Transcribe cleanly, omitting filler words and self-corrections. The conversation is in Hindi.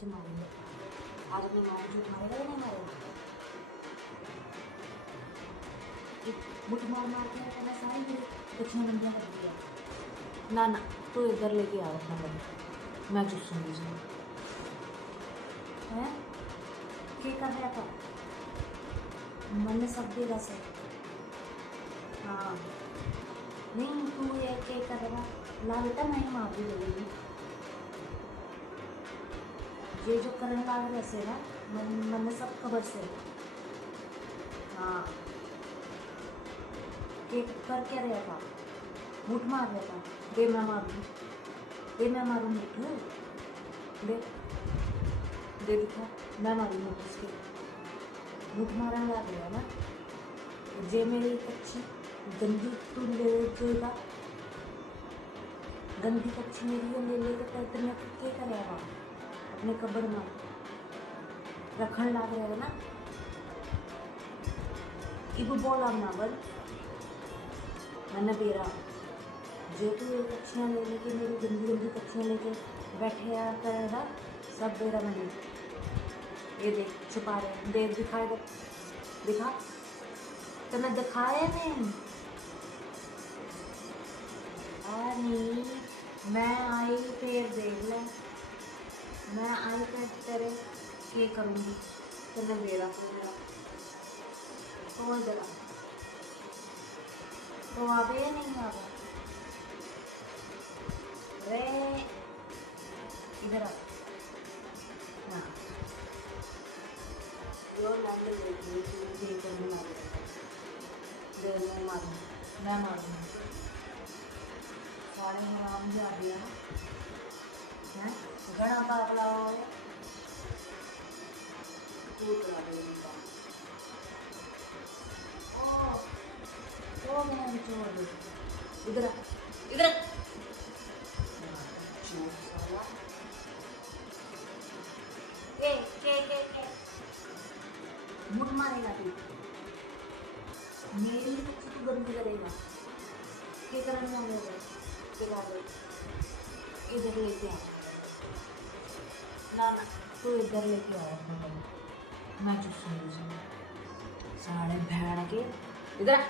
बच्चे मारेंगे। आज अपने माँ को झूठ मारेगा या नहीं मारेगा? मुठ मार मार के पहले सारी कच्चियाँ गंदियाँ कर दिया। ना ना तो इधर लेके आओ अपना बंद, मैं चूसूंगी इसमें। है क्या कर रहा था? मैंने सब देगा से। हाँ नहीं तू ये क्या कर रहा? ला बेटा मैं ही मार दी बोलेगी। ये जो करने लाग रहे से ना मैंने सब खबर से। हाँ ये कर क्या रहा था? मुठ मार रहा था। दे मैं मारूँ, दे मैं मारूँ मुठ, दे दे दिखा मैं मारूँ मुठ उसके। मुठ मारने लग रहा ना जे मेरी कच्ची गंदी तू ले जोगा, गंदी कच्ची मेरी ले ले तो तेरे क्या करेगा? अपने कब्र में रखन लग रहा है ना। इब बोला ना बल मैंने बेरा जो तू ये कच्चियाँ ले लेके मेरी गंदी गंदी कच्चियाँ लेके बैठे यार करेगा सब बेरा मैंने। ये देख छुपा रहे देख दिखाए दे दिखा तो मैं दिखाए नहीं। नहीं मैं आई फिर देख ले, मैं आई फिर तेरे ये करूँगी तो मैं बेरा मेरा तो इधर तो आवे या नहीं आवे? रे इधर आ। हाँ जो लाइन लेके करने मारे दे मैं मारूँ, मैं मारूँगी सारे आराम से आ दिया है घना पागला हो ओ मैं छोड़ दे इधर इधर के मुठ मारेगा तू मेरी कुछ तू गंदी करेगा क्या करने वाले इधर लेके आ। ना ना तू इधर लेके आया मैं चूसूंगी साढ़े भेड़ के इधर